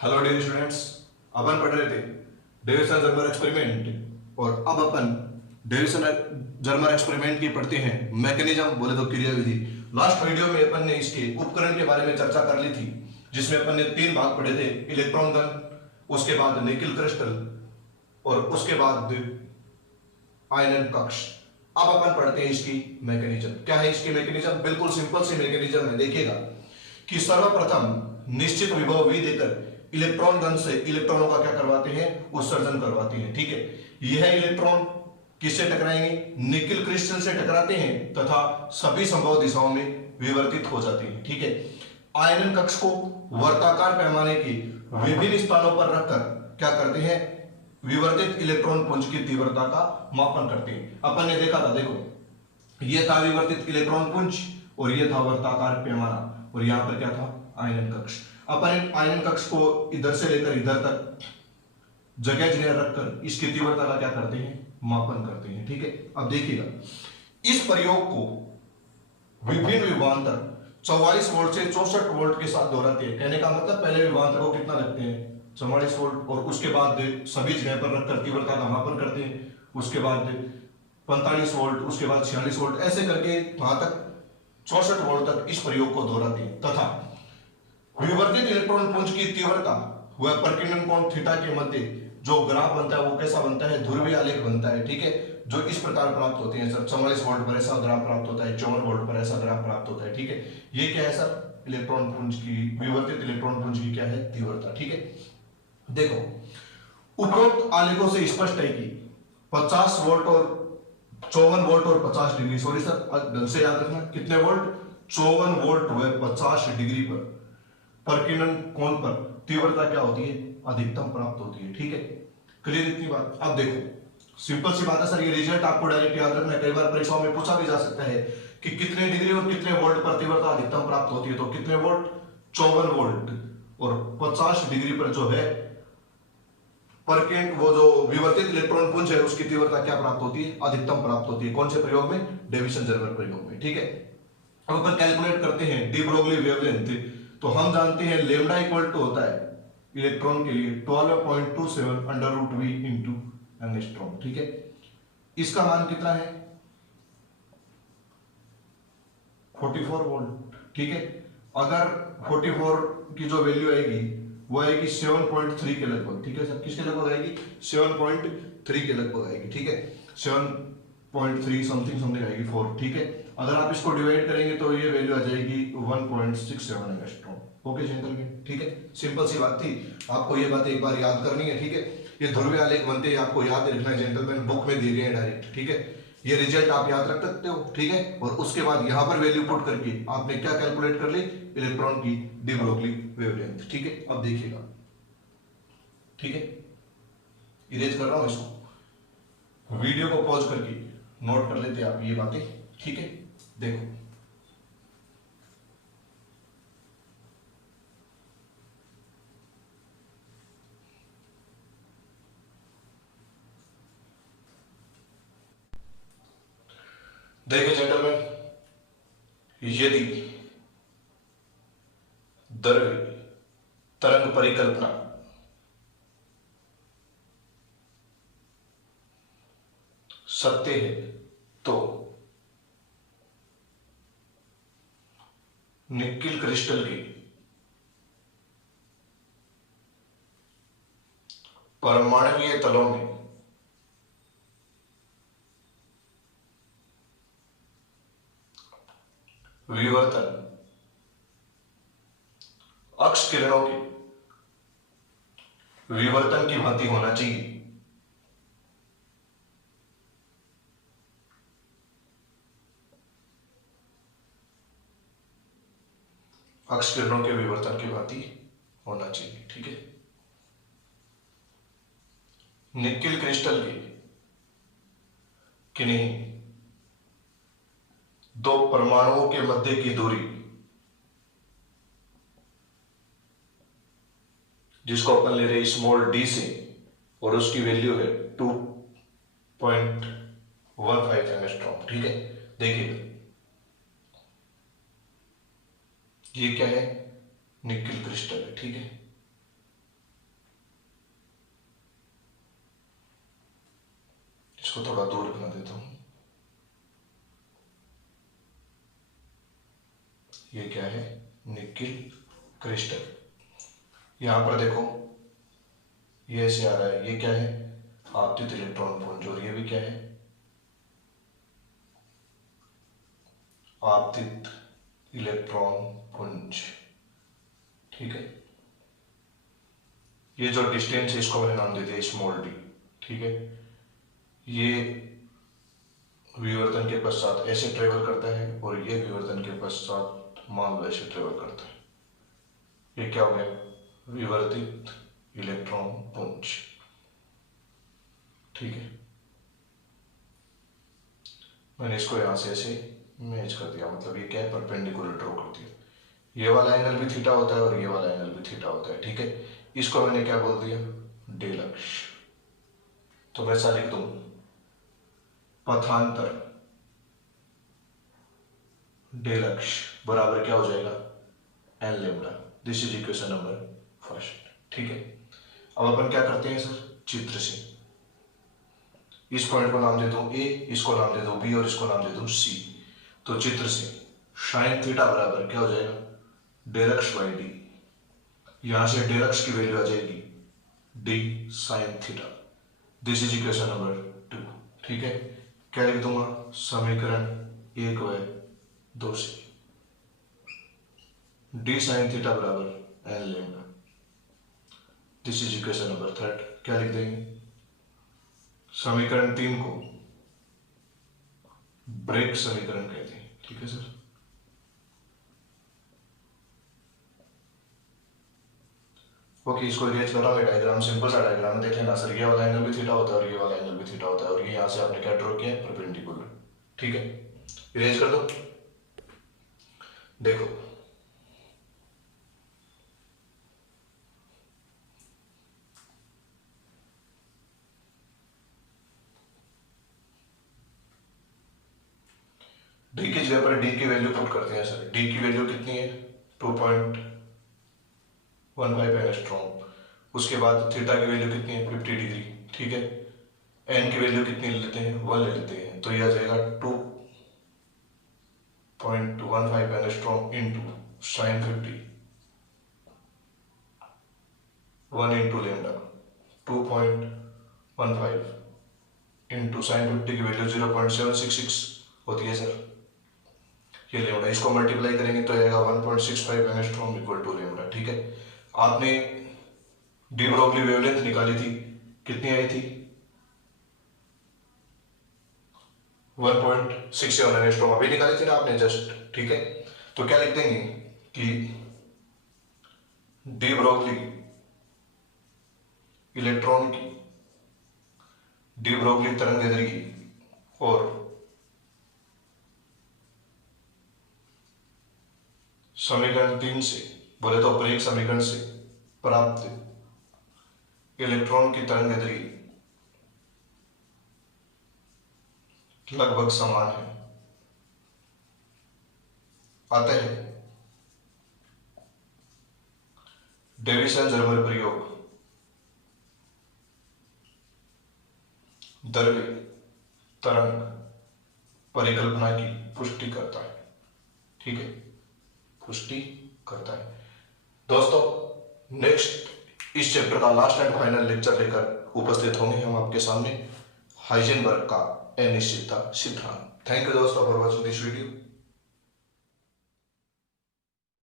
Hello dear students, अपन पढ़ रहे थे डेविसन जर्मर एक्सपेरिमेंट और अब अपन डेविसन जर्मर एक्सपेरिमेंट की पढ़ते हैं मैकेनिज्म बोले तो क्रियाविधि। लास्ट वीडियो में अपन ने इसके उपकरण के बारे में चर्चा कर ली थी, जिसमें अपन ने 3 भाग पढ़े थे। इलेक्ट्रॉन गन, उसके बाद निकिल क्रिस्टल और उसके बाद आयनन कक्ष। अब अपन पढ़ते हैं इसकी मैकेनिज्म। क्या है इसकी मैकेनिज्म? बिल्कुल सिंपल सी मैकेनिज्म है। देखिएगा कि सर्वप्रथम निश्चित विभव V देकर इलेक्ट्रॉन गन से इलेक्ट्रॉनों का क्या करवाते हैं? उत्सर्जन करवाते हैं। ठीक है, यह इलेक्ट्रॉन किससे टकराएंगे? निकिल क्रिस्टल से टकराते हैं तथा सभी संभव दिशाओं में विवर्तित हो जाते हैं। ठीक है, आयनन कक्ष को वर्ताकार पैमाने के विभिन्न स्थानों पर रखकर क्या करते हैं? विवर्तित इलेक्ट्रॉन पुंज की तीव्रता का मापन करते हैं। अपन ने देखा था, देखो यह था विवर्तित इलेक्ट्रॉन पुंज और यह था वर्ताकार पैमाना, और यहां पर क्या था? आयनन कक्ष। अपन आयनन कक्ष को इधर से लेकर इधर तक जगह जगह रखकर इसकी तीव्रता का क्या करते हैं? मापन करते हैं। ठीक है, अब देखिएगा इस प्रयोग को विभिन्न विभवांतर 44 वोल्ट से 64 वोल्ट के साथ दोहराते हैं। कहने का मतलब पहले विभवांतर को कितना लगते हैं? 44 वोल्ट, और उसके बाद सभी जगह पर रखकर तीव्रता का मापन करते हैं। उसके बाद 45 वोल्ट, उसके बाद 46 वोल्ट, ऐसे करके वहां तक 64 वोल्ट तक इस प्रयोग को दोहराते हैं। तथा विवर्तित इलेक्ट्रॉन पुंज की तीव्रता वह प्रकीर्णन कोण थीटा के मध्य जो ग्राफ बनता है वो कैसा बनता है? ध्रुवीय आलेख बनता है। ठीक है, जो इस प्रकार प्राप्त होते हैं सर। 44 वोल्ट पर ऐसा ग्राफ प्राप्त होता है, 54 वोल्ट पर ऐसा ग्राफ प्राप्त होता है। ठीक है, ये क्या है सर? इलेक्ट्रॉन पुंज की, विवर्तित इलेक्ट्रॉन पुंज की क्या है? तीव्रता। ठीक है, देखो उपरोक्त आलेखों से स्पष्ट है कि 50 वोल्ट और 54 वोल्ट और 50 डिग्री, सॉरी सर ढंग से याद रखना, कितने वोल्ट? 54 वोल्ट व 50 डिग्री पर प्रकीर्णन कोण पर तीव्रता क्या होती है? अधिकतम प्राप्त होती है। ठीक है, क्लियर इतनी बात? अब देखो सिंपल सी बात है सर, ये रिजल्ट आपको डायरेक्ट याद रखना है। कई बार परीक्षाओं में पूछा भी जा सकता है कि कितने डिग्री और कितने वोल्ट पर तीव्रता अधिकतम प्राप्त होती है। तो कितने वोल्ट? 54 वोल्ट, और 50 डिग्री पर जो है वो जो विवर्तित इलेक्ट्रॉन पुंज है उसकी तीव्रता क्या प्राप्त होती है? अधिकतम प्राप्त होती है। कौन से प्रयोग में? डेविसन जर्मर प्रयोग में। ठीक है, अब अपन कैलकुलेट करते हैं डी ब्रोगली वेवलेंथ। तो हम जानते हैं लेमडा इक्वल टू होता है इलेक्ट्रॉन के लिए 12.27 under root V into angstrom. ठीक है, इसका मान कितना है? 44 वोल्ट। ठीक है, अगर 44 की जो वैल्यू आएगी वो आएगी 7.3 के लगभग। ठीक है सर, किसके लगभग आएगी? 7.3 के लगभग आएगी। ठीक है, 7.3 समथिंग समथिंग आएगी 4। ठीक है, अगर आप इसको डिवाइड करेंगे तो ये वैल्यू आ जाएगी 1.67 एंगस्ट्रॉम। ओके जेंटलमैन, ठीक है, सिंपल सी बात थी। आपको ये बात एक बार याद करनी है। ठीक है, ये ध्रुवीय आलेख बनते हैं, आपको याद रखना है जेंटलमैन, बुक में दिए गए हैं डायरेक्ट। ठीक है, ये रिजल्ट आप याद रख सकते हो। ठीक है, और उसके बाद यहां पर वैल्यू पुट करके आपने क्या कैलकुलेट कर ली? इलेक्ट्रॉन की डी ब्रोगली वेवलेंथ। ठीक है, अब देखिएगा, ठीक है, इरेज कर रहा हूं इसको, वीडियो को पॉज करके नोट कर लेते आप ये बातें। ठीक है, देखो देखिए जेंटलमैन, यदि द्रव्य तरंग परिकल्पना सत्य है तो निकिल क्रिस्टल के परमाणुीय तलों में विवर्तन अक्ष किरणों के विवर्तन की भांति होना चाहिए। अक्ष किरणों के विवर्तन की भांति होना चाहिए। ठीक है, निकिल क्रिस्टल के किन्हीं दो परमाणुओं के मध्य की दूरी, जिसको अपन ले रहे स्मॉल डी से, और उसकी वैल्यू है 2.15 एंगस्ट्रॉम। ठीक है, देखिए ये क्या है? निकिल क्रिस्टल है। ठीक है, इसको थोड़ा दूर बना देता हूँ। ये क्या है? Nickel crystal. यहां पर देखो ये ऐसे आ रहा है, ये क्या है? आपतित इलेक्ट्रॉन पुंज। और ये भी क्या है? आपतित इलेक्ट्रॉन पुंज। ठीक है, ये जो डिस्टेंस है इसको मैंने नाम दे दिया स्मॉल डी। ठीक है, ये विवर्तन के पश्चात ऐसे ट्रेवल करता है और ये विवर्तन के पश्चात मान लो ऐसे ट्रेवल करता है। ये क्या हो गया? विवर्तित इलेक्ट्रॉन पुंज। ठीक है, मैंने इसको यहां से ऐसे मैच कर दिया, मतलब ये क्या है? परपेंडिकुलर ड्रॉ कर दिया। ये वाला एंगल भी थीटा होता है और ये वाला एंगल भी थीटा होता है। ठीक है, इसको मैंने क्या बोल दिया? डेल अक्ष। तो मैं ऐसा लिख दूं, पथांतर डेल अक्ष बराबर क्या हो जाएगा? N lambda. This is equation number first. ठीक है, अब अपन क्या करते हैं सर? चित्र से इस पॉइंट को नाम दे दूं ए, इसको नाम दे दूं बी और इसको नाम दे दूं सी। तो चित्र से साइन थीटा बराबर क्या हो जाएगा? Del x by d. यहां से डेल एक्स की वैल्यू आ जाएगी d sine theta. This is equation number 2। ठीक है, क्या लिख दूंगा? समीकरण 1 व 2 से डी साइन थीटा बराबर n lambda. This is equation number 3। क्या लिख देंगे? समीकरण 3 को ब्रेक समीकरण कहते हैं। ठीक है सर, ओके, इसको इरेज कर रहा हूँ। डायग्राम सिंपल सा डायग्राम है, देख लेना सर। ये वाला एंगल भी थीटा होता है और ये वाला एंगल भी थीटा होता है और ये यहाँ से आपने क्या ड्रॉ किया है? परपेंडिकुलर। ठीक है, इरेज कर दो। देखो डी की जगह पर डी की वैल्यू पुट करते हैं सर। डी की वैल्यू कितनी है? 2.15 एंगस्ट्रॉम। उसके बाद थीटा की वैल्यू कितनी है? 50 डिग्री। ठीक है, एन की वैल्यू कितनी ले लेते हैं? 1 ले लेते हैं। तो ये आ जाएगा 2.15 angstrom into sine 50 1 into lambda. 2.15 into sine 50 की वैल्यू 0.766 होती है सर। ये लेमडा, इसको मल्टीप्लाई करेंगे तो आएगा 1.65 एंगस्ट्रॉम इक्वल टू लेमडा। ठीक है, आपने डी ब्रोगली वेवलेंथ निकाली थी, कितनी आई थी? 1.67 एंगस्ट्रॉम अभी निकाली थी ना आपने जस्ट। ठीक है, तो क्या लिख देंगे कि डी ब्रोगली इलेक्ट्रॉन की, डी ब्रोगली तरंगदैर्घ्य की और समीकरण 3 से बोले तो ब्रेक समीकरण से प्राप्त इलेक्ट्रॉन की तरंगदैर्घ्य लगभग समान है। अतः डेविसन-जर्मर प्रयोग द्रव्य तरंग परिकल्पना की पुष्टि करता है। ठीक है, पुष्टि करता है। दोस्तों, नेक्स्ट इस चैप्टर का लास्ट एंड फाइनल लेक्चर लेकर उपस्थित होंगे हम आपके सामने, हाइजेनबर्ग का अनिश्चितता सिद्धांत। थैंक यू दोस्तों फॉर वॉचिंग दिस वीडियो।